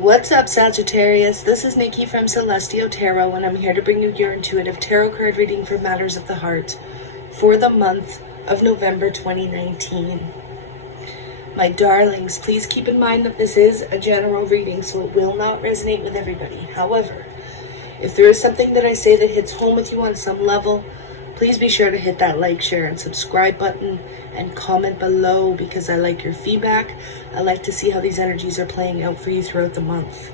What's up, Sagittarius? This is Nikki from Celestial Tarot, and I'm here to bring you your intuitive tarot card reading for matters of the heart for the month of November 2019. My darlings, please keep in mind that this is a general reading, so it will not resonate with everybody. However, if there is something that I say that hits home with you on some level, please be sure to hit that like, share, and subscribe button and comment below, because I like your feedback. I like to see how these energies are playing out for you throughout the month.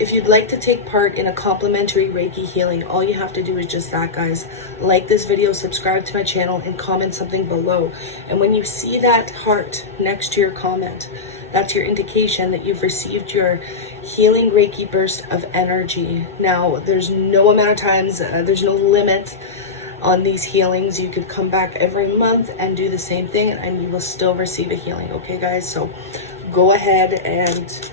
If you'd like to take part in a complimentary Reiki healing, all you have to do is just that, guys. Like this video, subscribe to my channel, and comment something below. And when you see that heart next to your comment, that's your indication that you've received your healing Reiki burst of energy. Now, there's no amount of times, there's no limit on these healings. You could come back every month and do the same thing, and you will still receive a healing. Okay, guys? So go ahead and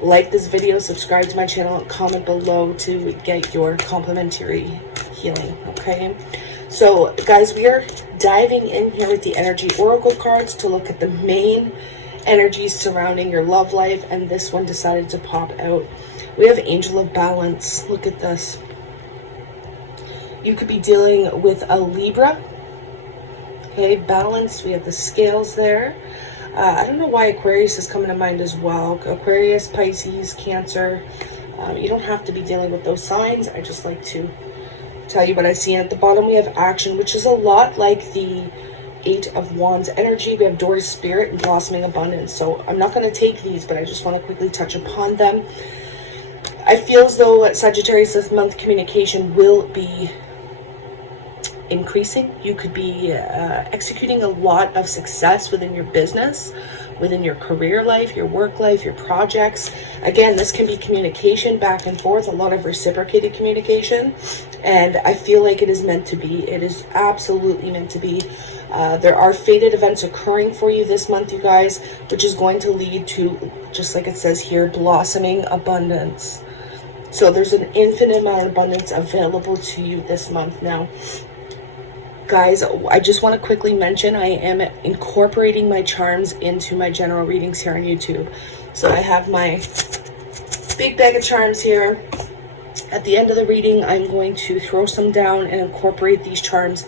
like this video, subscribe to my channel, and comment below to get your complimentary healing. Okay? So, guys, we are diving in here with the energy oracle cards to look at the main energies surrounding your love life, and this one decided to pop out. We have Angel of Balance. Look at this. You could be dealing with a Libra. Okay, balance. We have the scales there. I don't know why Aquarius is coming to mind as well. Aquarius, Pisces, Cancer. You don't have to be dealing with those signs. I just like to tell you what I see. At the bottom, we have Action, which is a lot like the Eight of Wands energy. We have Door to Spirit and Blossoming Abundance. So I'm not going to take these, but I just want to quickly touch upon them. I feel as though Sagittarius this month communication will be increasing. You could be executing a lot of success within your business, within your career life, your work life, your projects. Again, this can be communication back and forth, a lot of reciprocated communication, and I feel like it is meant to be. It is absolutely meant to be. There are fated events occurring for you this month, you guys, which is going to lead to, just like it says here, blossoming abundance. So there's an infinite amount of abundance available to you this month. Now, guys, I just want to quickly mention I am incorporating my charms into my general readings here on YouTube. So I have my big bag of charms here. At the end of the reading, I'm going to throw some down and incorporate these charms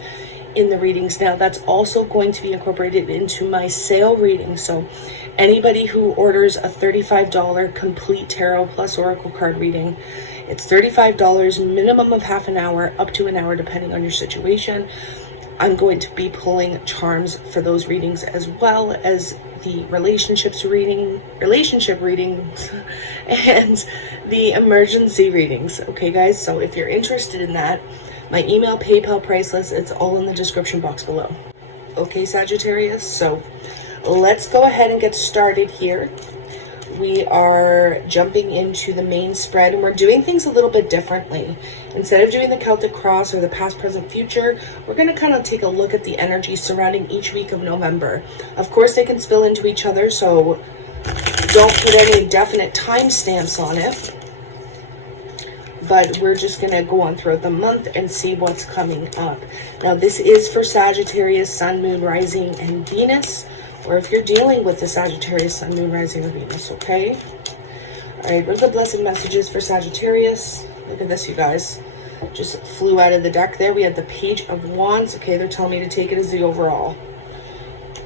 in the readings. Now, that's also going to be incorporated into my sale reading. So anybody who orders a $35 complete tarot plus oracle card reading, it's $35, minimum of half an hour, up to an hour, depending on your situation. I'm going to be pulling charms for those readings, as well as the relationship readings and the emergency readings. Okay, guys, so if you're interested in that, my email, PayPal, priceless, it's all in the description box below. Okay, Sagittarius, so let's go ahead and get started here. We are jumping into the main spread, and we're doing things a little bit differently. Instead of doing the Celtic Cross or the past, present, future, we're going to kind of take a look at the energy surrounding each week of November. Of course, they can spill into each other, so don't put any definite timestamps on it. But we're just going to go on throughout the month and see what's coming up. Now, this is for Sagittarius, Sun, Moon, Rising, and Venus. Or if you're dealing with the Sagittarius, Sun, Moon, Rising, or Venus, okay? All right, what are the blessed messages for Sagittarius? Look at this, you guys. Just flew out of the deck there. We have the Page of Wands. Okay, they're telling me to take it as the overall.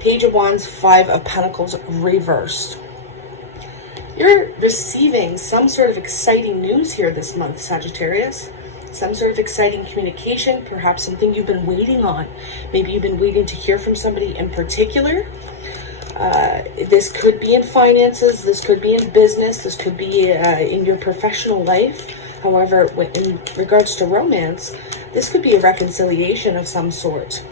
Page of Wands, Five of Pentacles reversed. You're receiving some sort of exciting news here this month, Sagittarius. Some sort of exciting communication, perhaps something you've been waiting on. Maybe you've been waiting to hear from somebody in particular. This could be in finances, this could be in business, this could be in your professional life. However, in regards to romance, this could be a reconciliation of some sort.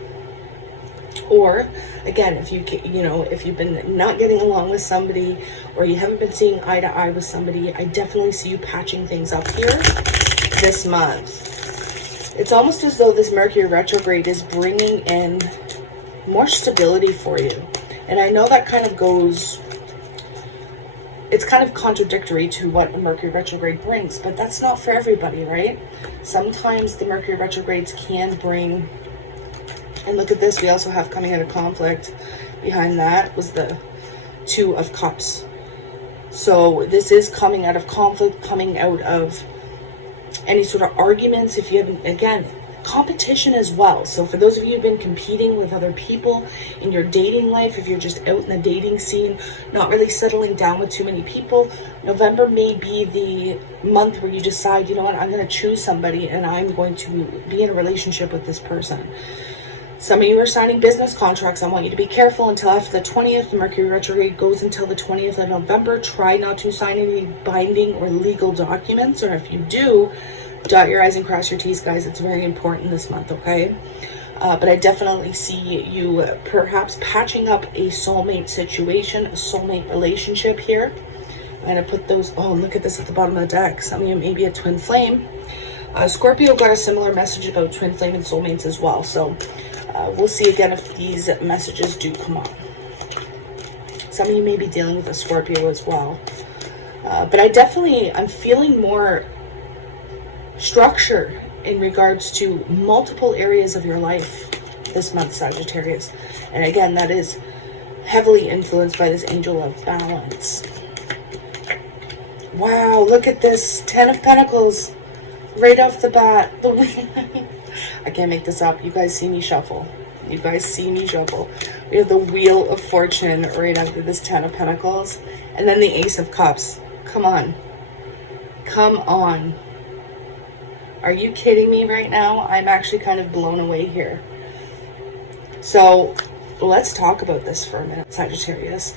Or, again, if you've been not getting along with somebody, or you haven't been seeing eye to eye with somebody, I definitely see you patching things up here this month. It's almost as though this Mercury retrograde is bringing in more stability for you. And I know that kind of goes, it's kind of contradictory to what a Mercury retrograde brings, but that's not for everybody, right? Sometimes the Mercury retrogrades can bring, and look at this, we also have coming out of conflict. Behind that was the Two of Cups. So this is coming out of conflict, coming out of any sort of arguments. If you haven't, again, competition as well. So for those of you who've been competing with other people in your dating life, if you're just out in the dating scene, not really settling down with too many people, November may be the month where you decide, you know what, I'm going to choose somebody and I'm going to be in a relationship with this person. Some of you are signing business contracts. I want you to be careful until after the 20th. The Mercury retrograde goes until the 20th of November. Try not to sign any binding or legal documents, or if you do, dot your I's and cross your T's, guys. It's very important this month, okay? But I definitely see you perhaps patching up a soulmate situation, a soulmate relationship here. I'm going to put those, oh, look at this at the bottom of the deck. Some of you may be a twin flame. Scorpio got a similar message about twin flame and soulmates as well. So we'll see again if these messages do come up. Some of you may be dealing with a Scorpio as well. But I'm feeling more structure in regards to multiple areas of your life this month, Sagittarius. And again, that is heavily influenced by this angel of balance. Wow, look at this 10 of Pentacles right off the bat. I can't make this up. You guys see me shuffle. You guys see me shuffle. We have the Wheel of Fortune right after this 10 of Pentacles. And then the Ace of Cups. Come on. Come on. Are you kidding me right now? I'm actually kind of blown away here. So let's talk about this for a minute, Sagittarius.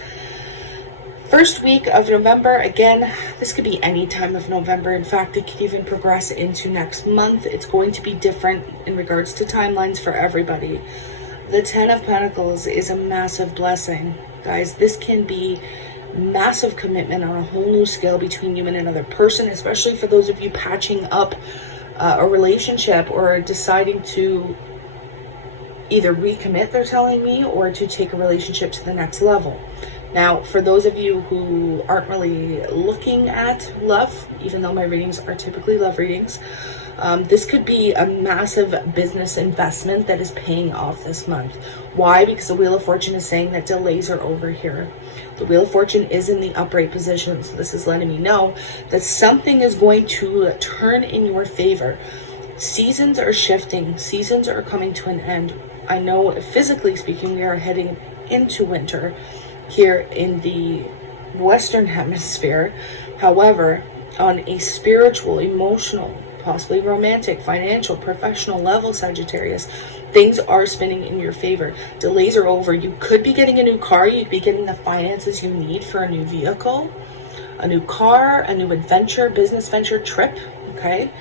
First week of November, again, this could be any time of November. In fact, it could even progress into next month. It's going to be different in regards to timelines for everybody. The 10 of Pentacles is a massive blessing. Guys, this can be massive commitment on a whole new scale between you and another person, especially for those of you patching up a relationship or deciding to either recommit, they're telling me, or to take a relationship to the next level. Now, for those of you who aren't really looking at love, even though my readings are typically love readings, this could be a massive business investment that is paying off this month. Why? Because the Wheel of Fortune is saying that delays are over here. The Wheel of Fortune is in the upright position, so this is letting me know that something is going to turn in your favor. Seasons are shifting. Seasons are coming to an end. I know, physically speaking, we are heading into winter here in the Western Hemisphere. However, on a spiritual, emotional, possibly romantic, financial, professional level, Sagittarius, things are spinning in your favor. Delays are over. You could be getting a new car. You'd be getting the finances you need for a new vehicle, a new car, a new adventure, business venture, trip, okay?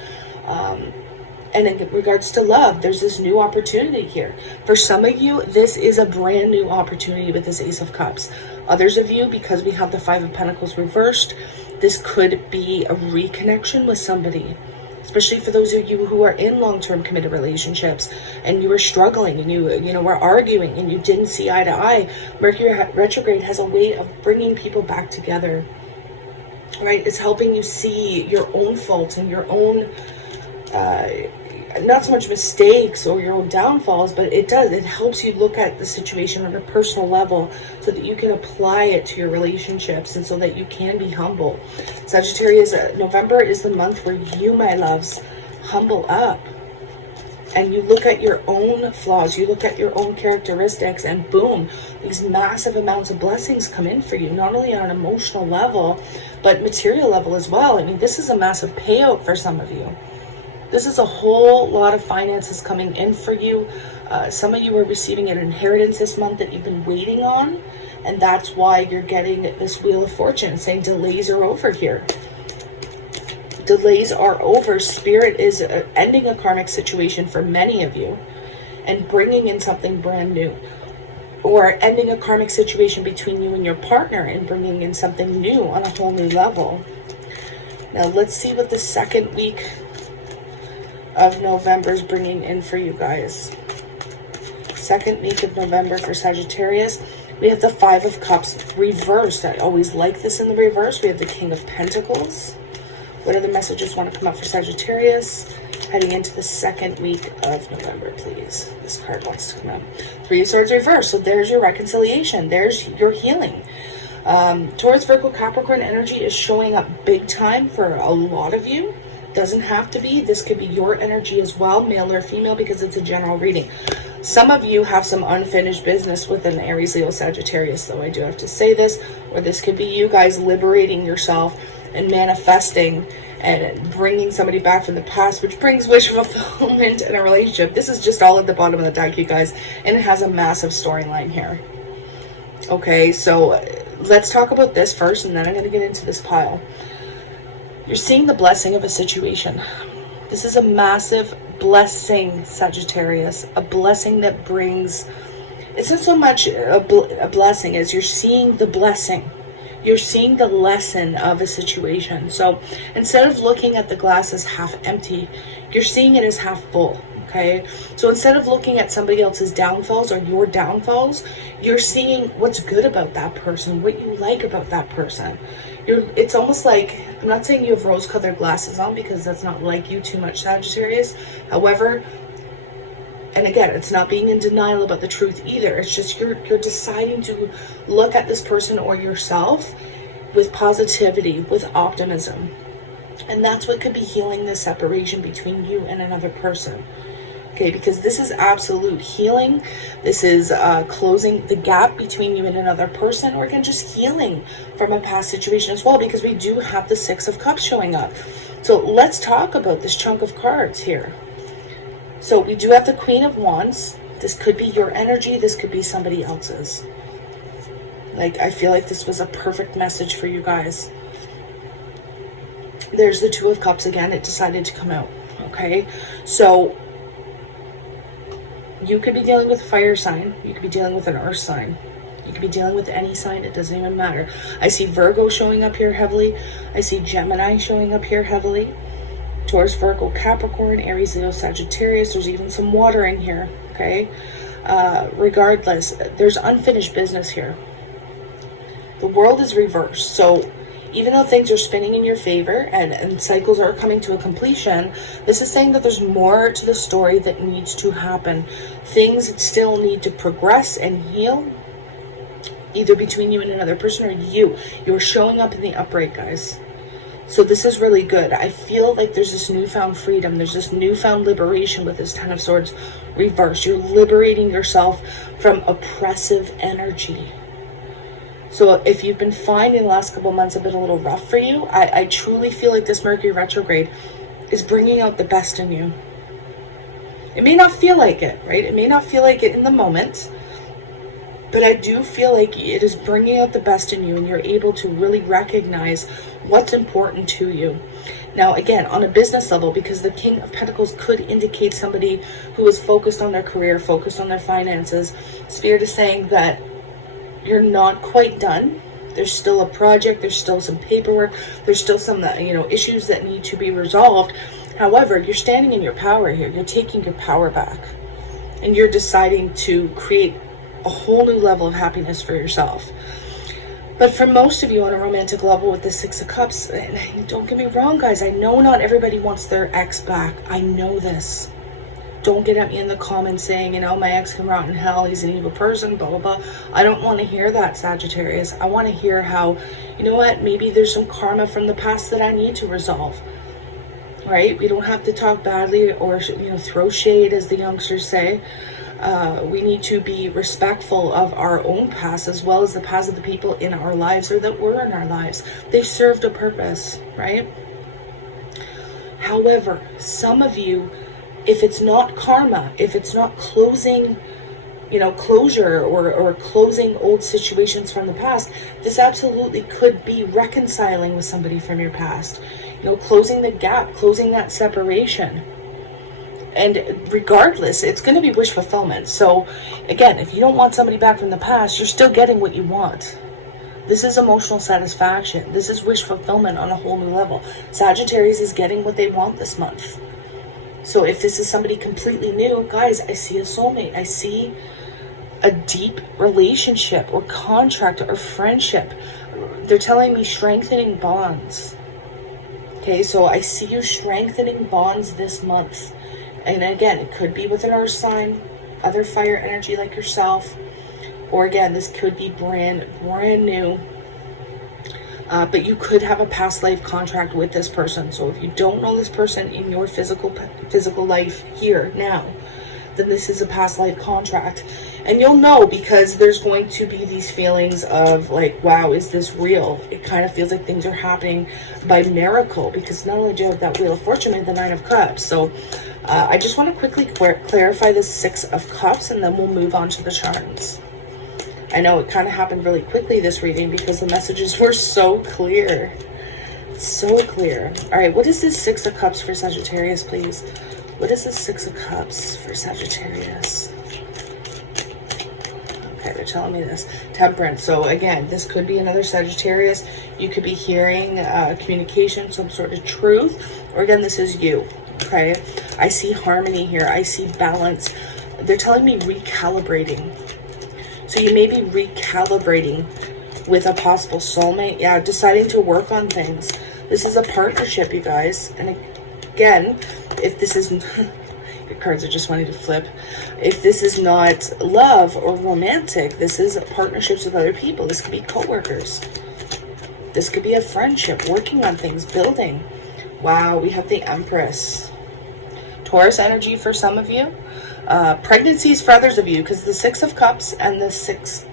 And in regards to love, there's this new opportunity here. For some of you, this is a brand new opportunity with this Ace of Cups. Others of you, because we have the Five of Pentacles reversed, this could be a reconnection with somebody. Especially for those of you who are in long-term committed relationships and you were struggling and you were arguing and you didn't see eye to eye. Mercury retrograde has a way of bringing people back together, right? It's helping you see your own faults and your own not so much mistakes or your own downfalls, but it helps you look at the situation on a personal level so that you can apply it to your relationships and so that you can be humble. Sagittarius, November is the month where you, my loves, humble up and you look at your own flaws, you look at your own characteristics, and boom, these massive amounts of blessings come in for you, not only on an emotional level but material level as well. I mean, this is a massive payout for some of you. This is a whole lot of finances coming in for you. Some of you are receiving an inheritance this month that you've been waiting on, and that's why you're getting this Wheel of Fortune saying delays are over here. Delays are over. Spirit is ending a karmic situation for many of you and bringing in something brand new, or ending a karmic situation between you and your partner and bringing in something new on a whole new level. Now let's see what the second week of November is bringing in for you guys. Second week of November for Sagittarius, we have the Five of Cups reversed. I always like this in the reverse. We have the King of Pentacles. What other messages want to come up for Sagittarius heading into the second week of November, please? This card wants to come up. Three of Swords reversed. So there's your reconciliation. There's your healing. Taurus, Virgo, Capricorn energy is showing up big time for a lot of you. Doesn't have to be. This could be your energy as well, male or female, because it's a general reading. Some of you have some unfinished business with an Aries, Leo, Sagittarius, though I do have to say this, or this could be you guys liberating yourself and manifesting and bringing somebody back from the past, which brings wish fulfillment in a relationship. This is just all at the bottom of the deck, you guys, and it has a massive storyline here. Okay, so let's talk about this first, and then I'm going to get into this pile. You're seeing the blessing of a situation. This is a massive blessing, Sagittarius. A blessing that brings... It's not so much a blessing as you're seeing the blessing. You're seeing the lesson of a situation. So instead of looking at the glass as half empty, you're seeing it as half full. Okay, so instead of looking at somebody else's downfalls or your downfalls, you're seeing what's good about that person, what you like about that person. It's almost like, I'm not saying you have rose-colored glasses on, because that's not like you too much, Sagittarius. However, and again, it's not being in denial about the truth either. It's just you're deciding to look at this person or yourself with positivity, with optimism. And that's what could be healing the separation between you and another person. Okay, because this is absolute healing. This is closing the gap between you and another person, or again, just healing from a past situation as well, because we do have the Six of Cups showing up. So let's talk about this chunk of cards here. So we do have the Queen of Wands. This could be your energy. This could be somebody else's. Like, I feel like this was a perfect message for you guys. There's the Two of Cups again. It decided to come out. Okay, so you could be dealing with a fire sign. You could be dealing with an earth sign. You could be dealing with any sign. It doesn't even matter. I see Virgo showing up here heavily. I see Gemini showing up here heavily. Taurus, Virgo, Capricorn, Aries, Leo, Sagittarius. There's even some water in here. Okay. Regardless, there's unfinished business here. The world is reversed. So even though things are spinning in your favor and cycles are coming to a completion, this is saying that there's more to the story that needs to happen. Things still need to progress and heal, either between you and another person, or you're showing up in the upright, guys. So this is really good. I feel like there's this newfound freedom. There's this newfound liberation with this Ten of Swords reversed. You're liberating yourself from oppressive energy. So if you've been finding the last couple months have been a little rough for you, I truly feel like this Mercury retrograde is bringing out the best in you. It may not feel like it, right? It may not feel like it in the moment, but I do feel like it is bringing out the best in you, and you're able to really recognize what's important to you. Now, again, on a business level, because the King of Pentacles could indicate somebody who is focused on their career, focused on their finances. Spirit is saying that you're not quite done. There's still a project. There's still some paperwork. There's still some, issues that need to be resolved. However, you're standing in your power here. You're taking your power back, and you're deciding to create a whole new level of happiness for yourself. But for most of you on a romantic level with the Six of Cups, and don't get me wrong, guys, I know not everybody wants their ex back. I know this. Don't get at me in the comments saying, my ex can rot in hell, he's an evil person, blah, blah, blah. I don't want to hear that, Sagittarius. I want to hear how, maybe there's some karma from the past that I need to resolve. Right? We don't have to talk badly or, throw shade, as the youngsters say. We need to be respectful of our own past, as well as the past of the people in our lives or that were in our lives. They served a purpose, right? However, some of you, if it's not karma, if it's not closing, closure or closing old situations from the past, this absolutely could be reconciling with somebody from your past. Closing the gap, closing that separation. And regardless, it's going to be wish fulfillment. So again, if you don't want somebody back from the past, you're still getting what you want. This is emotional satisfaction. This is wish fulfillment on a whole new level. Sagittarius is getting what they want this month. So if this is somebody completely new, guys, I see a soulmate. I see a deep relationship or contract or friendship. They're telling me strengthening bonds. Okay, so I see you strengthening bonds this month. And again, it could be with an earth sign, other fire energy like yourself. Or again, this could be brand new. But you could have a past life contract with this person. So if you don't know this person in your physical life here now, then this is a past life contract. And you'll know, because there's going to be these feelings of like, wow, is this real? It kind of feels like things are happening by miracle, because not only do you have that Wheel of Fortune and the Nine of Cups. So I just want to quickly clarify the Six of Cups, and then we'll move on to the charms. I know it kind of happened really quickly, this reading, because the messages were so clear. So clear. All right, what is this Six of Cups for Sagittarius, please? What is this Six of Cups for Sagittarius? Okay, they're telling me this. Temperance. So again, this could be another Sagittarius. You could be hearing communication, some sort of truth. Or again, this is you. Okay, I see harmony here. I see balance. They're telling me recalibrating. So you may be recalibrating with a possible soulmate. Yeah, deciding to work on things. This is a partnership, you guys. And again, if this isn't... your cards are just wanting to flip. If this is not love or romantic, this is partnerships with other people. This could be co-workers. This could be a friendship, working on things, building. Wow, we have the Empress. Taurus energy for some of you. Pregnancies for others of you, because the Six of Cups and the Six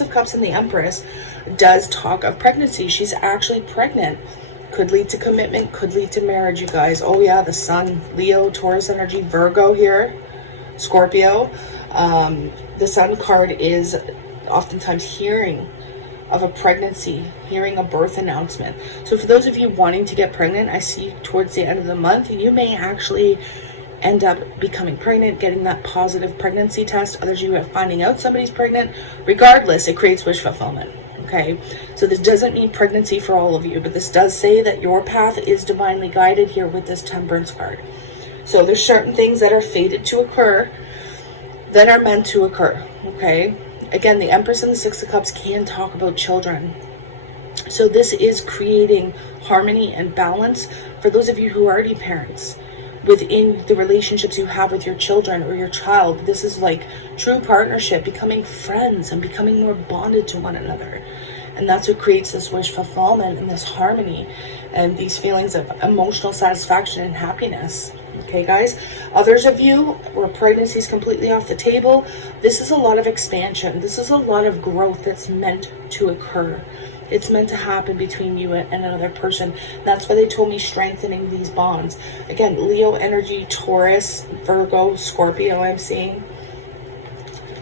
of Cups and the Empress does talk of pregnancy. She's actually pregnant. Could lead to commitment, could lead to marriage, you guys. Oh yeah, the Sun, Leo, Taurus energy, Virgo here, Scorpio. The Sun card is oftentimes hearing of a pregnancy, hearing a birth announcement. So for those of you wanting to get pregnant, I see towards the end of the month, you may actually end up becoming pregnant, getting that positive pregnancy test. Others of you are finding out somebody's pregnant. Regardless, it creates wish fulfillment. Okay, so this doesn't mean pregnancy for all of you, but this does say that your path is divinely guided here with this Temperance card. So there's certain things that are fated to occur that are meant to occur. Okay, again, the Empress and the Six of Cups can talk about children. So this is creating harmony and balance for those of you who are already parents. Within the relationships you have with your children or your child, this is like true partnership, becoming friends and becoming more bonded to one another. And that's what creates this wish fulfillment and this harmony and these feelings of emotional satisfaction and happiness. Okay, guys? Others of you where pregnancy is completely off the table, this is a lot of expansion. This is a lot of growth that's meant to occur. It's meant to happen between you and another person. That's why they told me strengthening these bonds. Again, Leo energy, Taurus, Virgo, Scorpio, I'm seeing.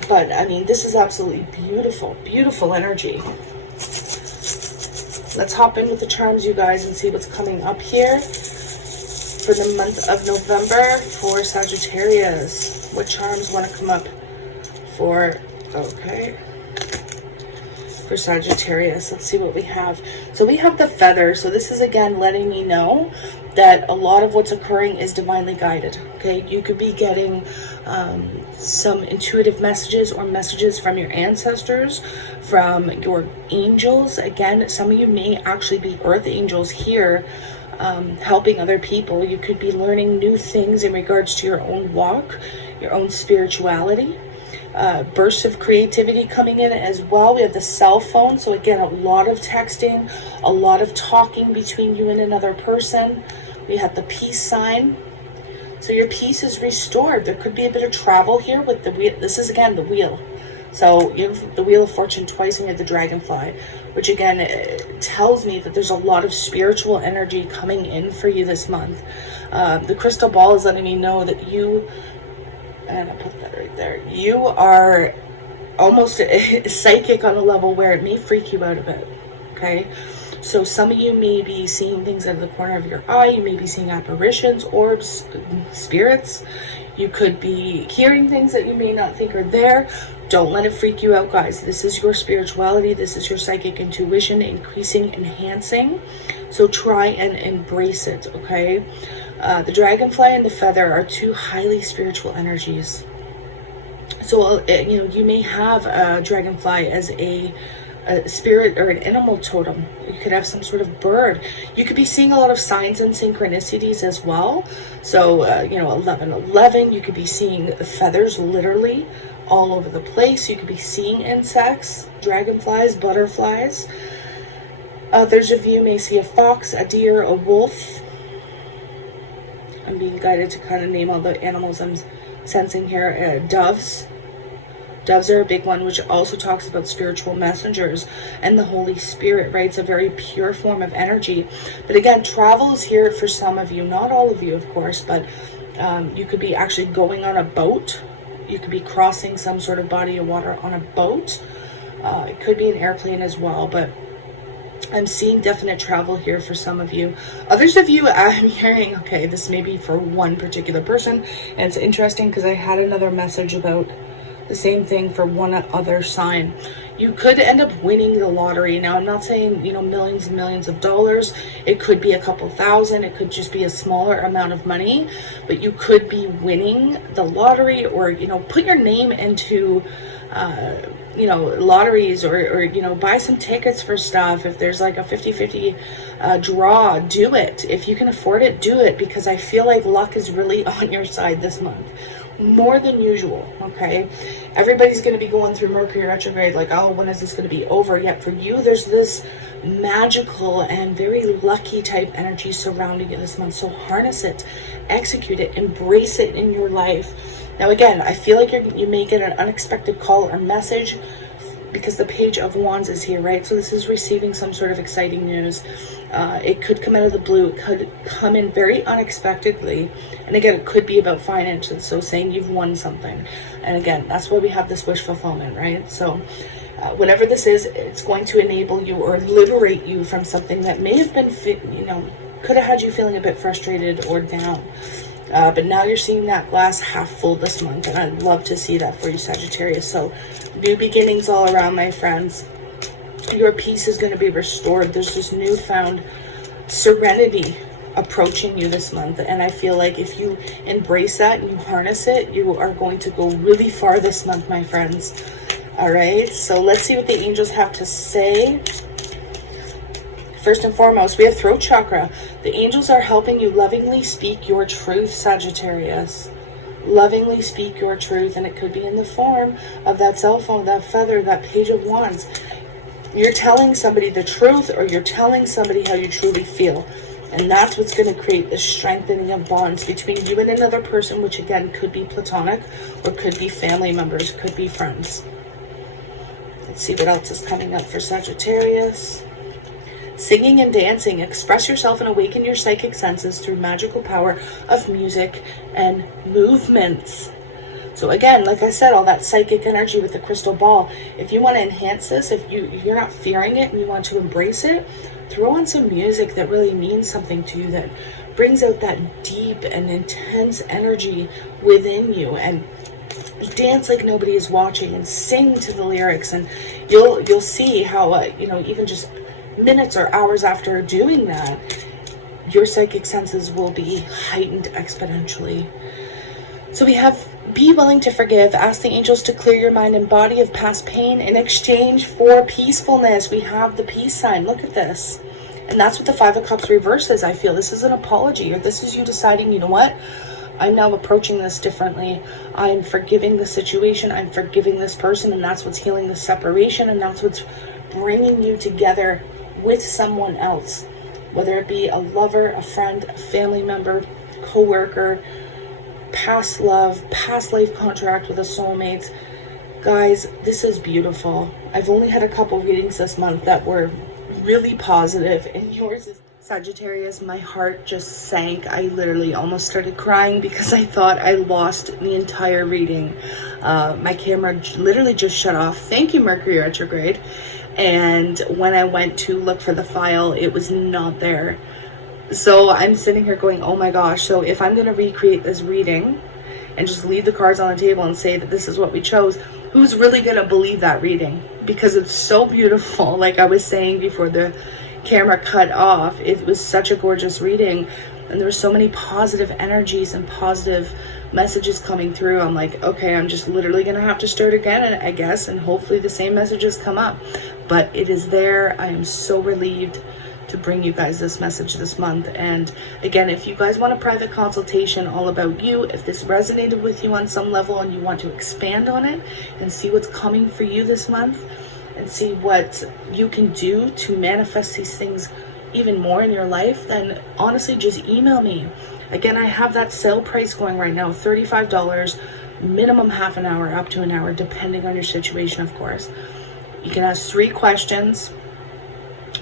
But, I mean, this is absolutely beautiful, beautiful energy. Let's hop in with the charms, you guys, and see what's coming up here for the month of November for Sagittarius. What charms want to come up for, okay, for Sagittarius? Let's see what we have. So we have the Feather. So this is again letting me know that a lot of what's occurring is divinely guided. Okay, you could be getting some intuitive messages or messages from your ancestors, from your angels. Again, some of you may actually be earth angels here, helping other people. You could be learning new things in regards to your own walk, your own spirituality. Bursts of creativity coming in as well. We have the cell phone. So again, a lot of texting, a lot of talking between you and another person. We have the peace sign. So your peace is restored. There could be a bit of travel here with the wheel. This is again the wheel. So you have the Wheel of Fortune twice and you have the Dragonfly, which again tells me that there's a lot of spiritual energy coming in for you this month. The crystal ball is letting me know that you, and I put that right there, you are almost psychic on a level where it may freak you out a bit. Okay, so some of you may be seeing things out of the corner of your eye. You may be seeing apparitions, orbs, spirits. You could be hearing things that you may not think are there. Don't let it freak you out, guys. This is your spirituality. This is your psychic intuition increasing, enhancing. So try and embrace it, okay? The Dragonfly and the Feather are two highly spiritual energies. So, you know, you may have a Dragonfly as a spirit or an animal totem. You could have some sort of bird. You could be seeing a lot of signs and synchronicities as well. So, you know, 1111, you could be seeing feathers literally all over the place. You could be seeing insects, dragonflies, butterflies. Others of you may see a fox, a deer, a wolf. I'm being guided to kind of name all the animals I'm sensing here. Doves. Doves are a big one, which also talks about spiritual messengers and the Holy Spirit, right? It's a very pure form of energy. But again, travel is here for some of you, not all of you, of course, but you could be actually going on a boat. You could be crossing some sort of body of water on a boat. It could be an airplane as well, but I'm seeing definite travel here for some of you. Others of you, I'm hearing, okay, this may be for one particular person, and it's interesting because I had another message about the same thing for one other sign. You could end up winning the lottery. Now, I'm not saying, millions and millions of dollars. It could be a couple thousand. It could just be a smaller amount of money, but you could be winning the lottery, or, put your name into, lotteries, or buy some tickets for stuff. If there's like a 50-50 draw, do it. If you can afford it, do it, because I feel like luck is really on your side this month. More than usual, okay? Everybody's going to be going through Mercury retrograde, like, oh, when is this going to be over? Yet for you, there's this magical and very lucky type energy surrounding you this month. So harness it, execute it, embrace it in your life. Now, again, I feel like you may get an unexpected call or message because the Page of Wands is here, right? So this is receiving some sort of exciting news. It could come out of the blue. It could come in very unexpectedly. And again, it could be about finances. So saying you've won something. And again, that's why we have this wish fulfillment, right? So whatever this is, it's going to enable you or liberate you from something that may have been, could have had you feeling a bit frustrated or down. But now you're seeing that glass half full this month, and I'd love to see that for you, Sagittarius. So new beginnings all around, my friends. Your peace is going to be restored. There's this newfound serenity approaching you this month, and I feel like if you embrace that and you harness it, you are going to go really far this month, my friends. All right, so let's see what the angels have to say. First and foremost, we have throat chakra. The angels are helping you lovingly speak your truth, Sagittarius. Lovingly speak your truth, and it could be in the form of that cell phone, that feather, that Page of Wands. You're telling somebody the truth, or you're telling somebody how you truly feel. And that's what's going to create this strengthening of bonds between you and another person, which again could be platonic, or could be family members, could be friends. Let's see what else is coming up for Sagittarius. Singing and dancing. Express yourself and awaken your psychic senses through magical power of music and movements. So again, like I said, all that psychic energy with the crystal ball. If you want to enhance this, if you're not fearing it and you want to embrace it, throw on some music that really means something to you, that brings out that deep and intense energy within you, and dance like nobody is watching and sing to the lyrics, and you'll see how even just minutes or hours after doing that, your psychic senses will be heightened exponentially. So we have be willing to forgive. Ask the angels to clear your mind and body of past pain in exchange for peacefulness. We have the peace sign. Look at this. And that's what the Five of Cups reverse is. I feel this is an apology, or this is you deciding, you know what? I'm now approaching this differently. I'm forgiving the situation. I'm forgiving this person. And that's what's healing the separation. And that's what's bringing you together with someone else, whether it be a lover, a friend, a family member, co-worker, past love, past life contract with a soulmate. Guys, this is beautiful. I've only had a couple readings this month that were really positive, and yours is Sagittarius. My heart just sank. I literally almost started crying because I thought I lost the entire reading. My camera literally just shut off. Thank you, Mercury retrograde. And when I went to look for the file, it was not there. So I'm sitting here going, oh my gosh. So if I'm going to recreate this reading and just leave the cards on the table and say that this is what we chose, who's really going to believe that reading? Because it's so beautiful. Like I was saying before the camera cut off, it was such a gorgeous reading. And there were so many positive energies and positive messages coming through. I'm like, okay, I'm just literally going to have to start again, I guess. And hopefully the same messages come up. But it is there. I am so relieved to bring you guys this message this month. And again, if you guys want a private consultation all about you, if this resonated with you on some level and you want to expand on it and see what's coming for you this month, and see what you can do to manifest these things even more in your life, then honestly just email me. Again, I have that sale price going right now, $35, minimum half an hour, up to an hour, depending on your situation, of course. You can ask 3 questions,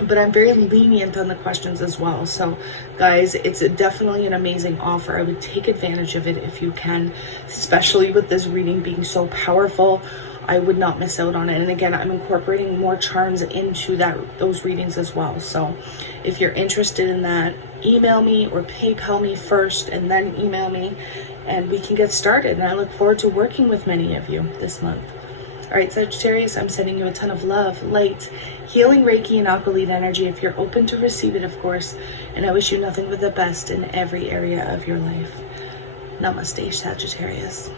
but I'm very lenient on the questions as well. So guys, it's definitely an amazing offer. I would take advantage of it if you can, especially with this reading being so powerful. I would not miss out on it. And again, I'm incorporating more charms into those readings as well. So if you're interested in that, email me or PayPal me first and then email me, and we can get started. And I look forward to working with many of you this month. All right, Sagittarius, I'm sending you a ton of love, light, healing Reiki and Aqualite energy if you're open to receive it, of course. And I wish you nothing but the best in every area of your life. Namaste, Sagittarius.